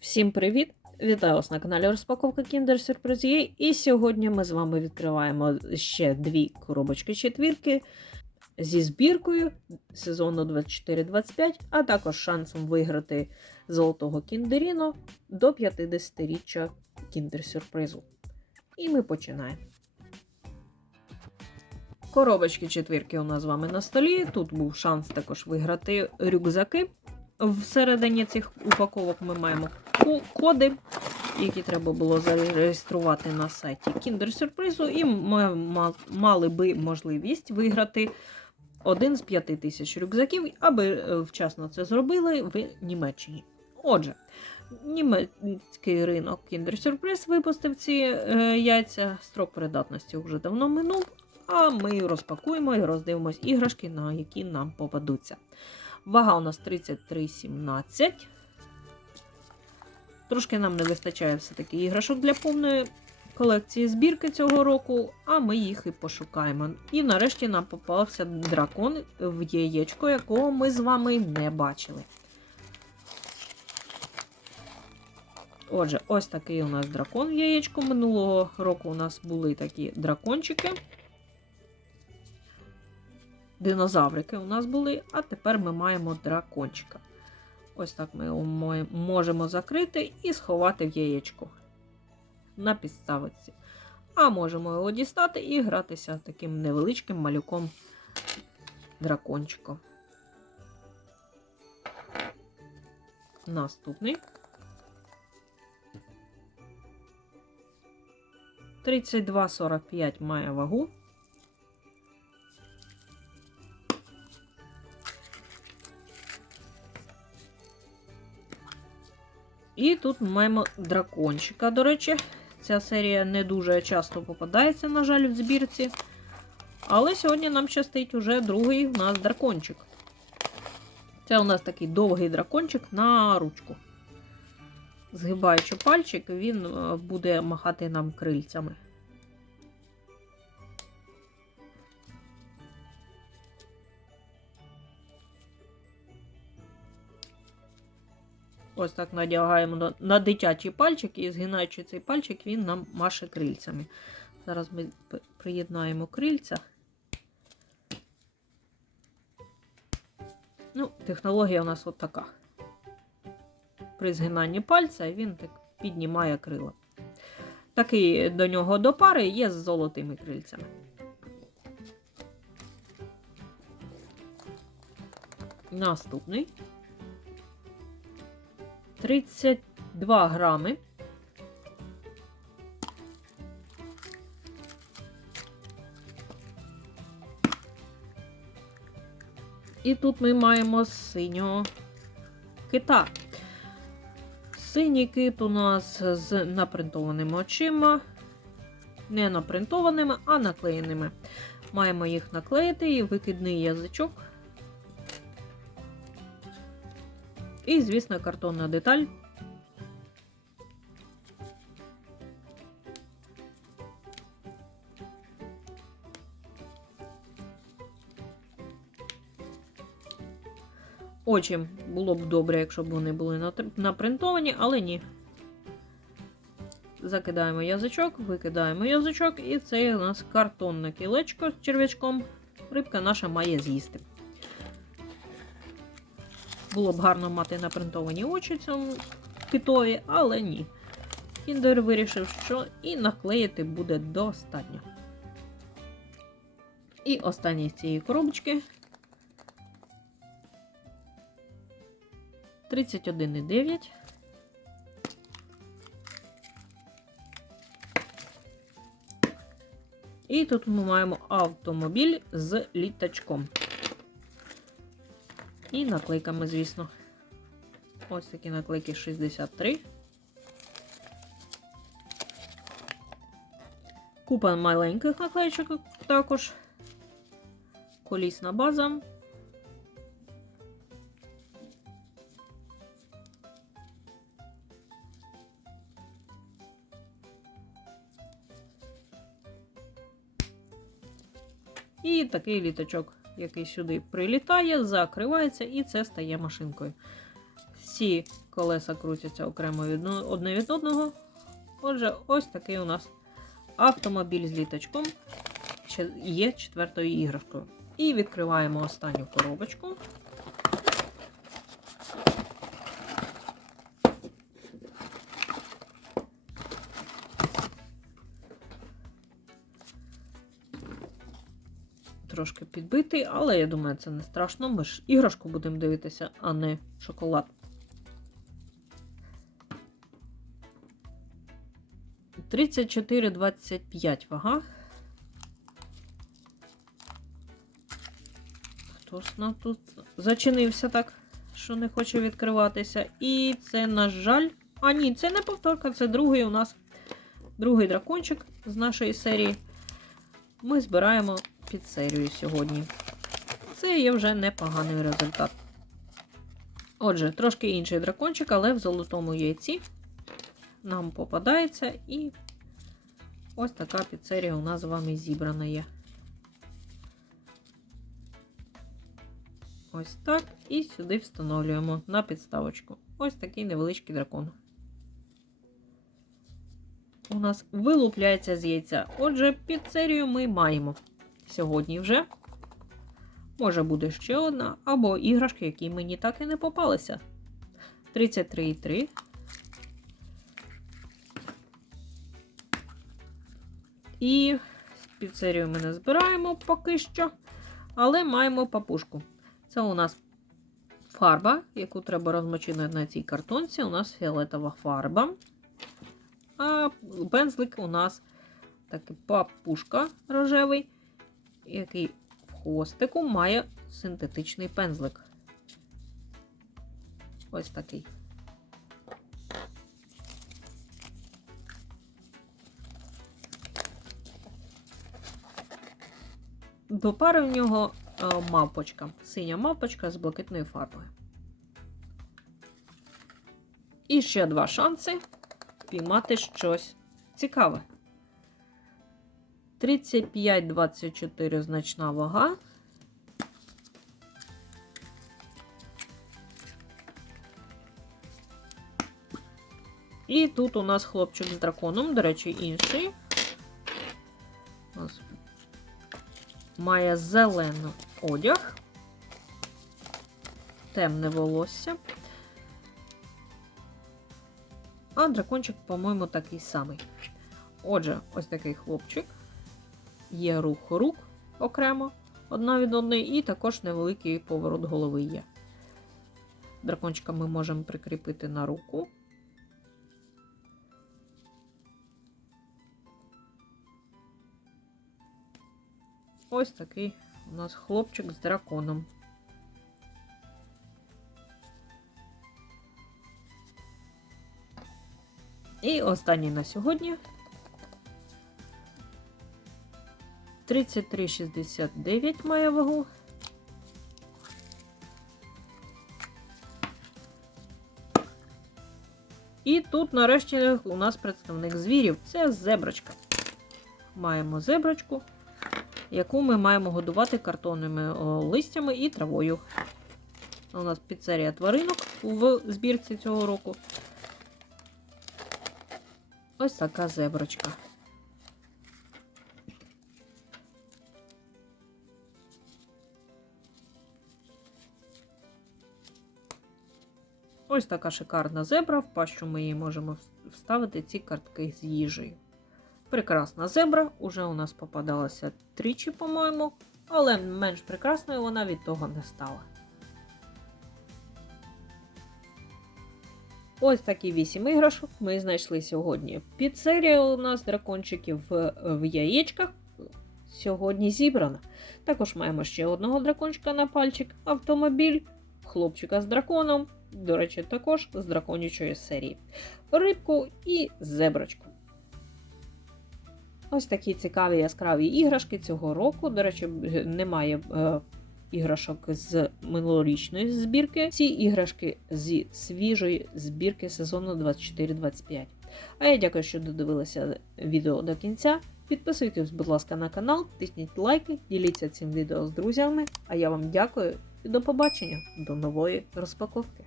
Всім привіт! Вітаю вас на каналі Розпаковка Kinder Surprise І сьогодні ми з вами відкриваємо ще дві коробочки четвірки зі збіркою сезону 24-25, а також шансом виграти золотого кіндеріно до 50-річчя Kinder Сюрпризу. І ми починаємо. Коробочки четвірки у нас з вами на столі. Тут був шанс також виграти рюкзаки. Всередині цих упаковок ми маємо коди, які треба було зареєструвати на сайті Kinder Сюрпризу, і ми мали би можливість виграти один з п'яти тисяч рюкзаків, аби е, вчасно це зробили в Німеччині. Отже, німецький ринок Surprise випустив ці е, яйця. Строк придатності вже давно минув. А ми розпакуємо і роздивимось іграшки, на які нам попадуться. Вага у нас 33,17. Трошки нам не вистачає все-таки іграшок для повної колекції збірки цього року, а ми їх і пошукаємо. І нарешті нам попався дракон в яєчко, якого ми з вами не бачили. Отже, ось такий у нас дракон в яєчку. Минулого року у нас були такі дракончики. Динозаврики у нас були, а тепер ми маємо дракончика. Ось так ми його можемо закрити і сховати в яєчко на підставці. А можемо його дістати і гратися таким невеличким малюком дракончиком. Наступний. 32,45 має вагу. І тут ми маємо дракончика. До речі, ця серія не дуже часто попадається, на жаль, в збірці. Але сьогодні нам щастить уже другий у нас дракончик. Це у нас такий довгий дракончик на ручку. Згибаючи пальчик, він е, буде махати нам крильцями. Ось так надягаємо на, дитячий пальчик і згинаючи цей пальчик, він нам маше крильцями. Зараз ми приєднаємо крильця. Ну, технологія у нас от така. При згинанні пальця він так піднімає крила. Такий до нього до пари є з золотими крильцями. Наступний. 32 грами. І тут ми маємо синього кита. Синій кит у нас з напринтованими очима. Не напринтованими, а наклеєними. Маємо їх наклеїти і викидний язичок. І, звісно, картонна деталь. Очі було б добре, якщо б вони були напринтовані, але ні. Закидаємо язичок, викидаємо язичок, і це у нас картонне кілечко з черв'ячком. Рибка наша має з'їсти. Було б гарно мати напринтовані очі цьому китові, але ні. Кіндер вирішив, що і наклеїти буде достатньо. І останній з цієї коробочки 31,9. І тут ми маємо автомобіль з літачком. І наклейками, звісно. Ось такі наклейки 63. Купа маленьких наклейчик також. Колісна база. І такий літачок, який сюди прилітає, закривається, і це стає машинкою. Всі колеса крутяться окремо одне від одного. Отже, ось такий у нас автомобіль з літачком є четвертою іграшкою. І відкриваємо останню коробочку. Трошки підбитий, але я думаю, це не страшно. Ми ж іграшку будемо дивитися, а не шоколад. Тридцять чотири двадцять п'ять вага. Хто ж нам тут зачинився так, що не хоче відкриватися. І це, на жаль. А, ні, це не повторка, це другий у нас другий дракончик з нашої серії. Ми збираємо під серію сьогодні. Це є вже непоганий результат. Отже, трошки інший дракончик, але в золотому яйці нам попадається. І ось така підсерія у нас з вами зібрана є. Ось так. І сюди встановлюємо на підставочку. Ось такий невеличкий дракон. У нас вилупляється з яйця. Отже, під серію ми маємо сьогодні вже. Може буде ще одна, або іграшки, які мені так і не попалися. 33,3. І під серію ми не збираємо поки що. Але маємо папушку. Це у нас фарба, яку треба розмочити на цій картонці. У нас фіолетова фарба. А пензлик у нас такий папушка рожевий, який в хвостику має синтетичний пензлик. Ось такий. До пари в нього е, мавпочка, синя мавпочка з блакитною фарбою. І ще два шанси піймати щось цікаве. 35-24 значна вага. І тут у нас хлопчик з драконом, до речі, інший. У нас має зелений одяг, темне волосся. А дракончик, по-моєму, такий самий. Отже, ось такий хлопчик. Є рух рук окремо, одна від одної, і також невеликий поворот голови є. Дракончика ми можемо прикріпити на руку. Ось такий у нас хлопчик з драконом. І останній на сьогодні. 33,69 має вагу. І тут, нарешті, у нас представник звірів. Це зеброчка. Маємо зеброчку, яку ми маємо годувати картонними листями і травою. У нас піцерія тваринок в збірці цього року. Ось така зеброчка. Ось така шикарна зебра, в пащу ми її можемо вставити ці картки з їжею. Прекрасна зебра, уже у нас попадалася тричі, по-моєму, але менш прекрасною вона від того не стала. Ось такі 8 іграшок ми знайшли сьогодні. Піцерія у нас дракончиків в, яєчках сьогодні зібрана. Також маємо ще одного дракончика на пальчик, автомобіль, хлопчика з драконом, до речі, також з драконячої серії, рибку і зеброчку. Ось такі цікаві яскраві іграшки цього року. До речі, немає е, іграшок з минулорічної збірки. Ці іграшки зі свіжої збірки сезону 24-25. А я дякую, що додивилися відео до кінця. Підписуйтесь, будь ласка, на канал, тисніть лайки, діліться цим відео з друзями. А я вам дякую і до побачення, до нової розпаковки.